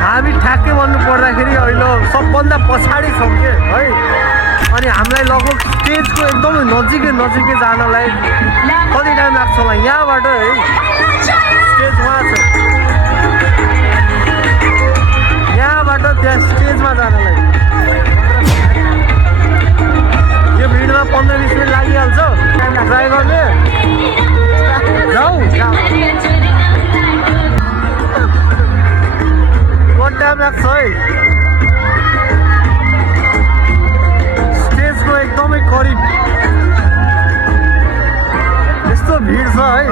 हामी ठ्याक्कै भन्नु पर्दाखेरि अहिले सबभन्दा पछाडि छौँ के है। अनि हामीलाई लगभग स्टेजको एकदमै नजिकै जानलाई कति टाइम लाग्छ होला यहाँबाट है। स्टेज उहाँ छ, यहाँबाट त्यहाँ स्टेजमा जानलाई यो भिडमा 15-20 मिनट लागिहाल्छ। ट्राई गर्ने जाऊ कति टाइम लाग्छ है। स्टेजको एकदमै करिब यस्तो भिड छ है।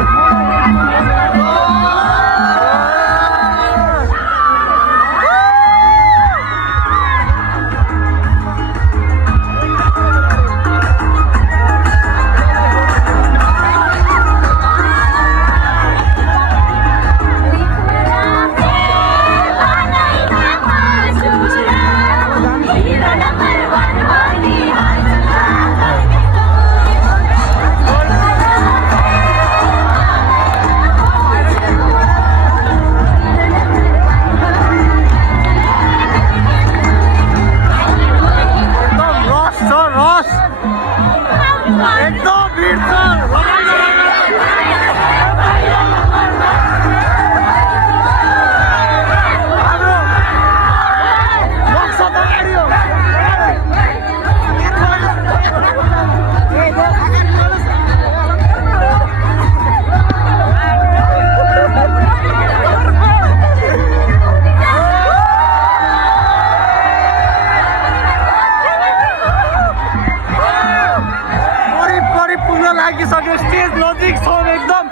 लागिसक्यो स्टेज नजिक छ एकदम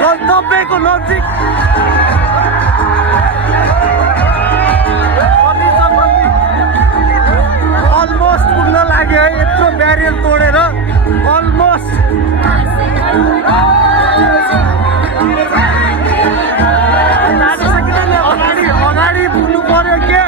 गन्तव्यको नजिक। अलमोस्ट पुग्न लाग्यो है, यत्रो ब्यारियर तोडेर अलमोस्ट। अगाडि पुग्नु पर्यो के।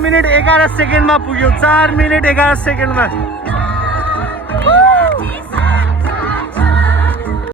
मिनट 11 सेकेन्डमा पुग्यो। 4 मिनट 11 सेकेन्डमा।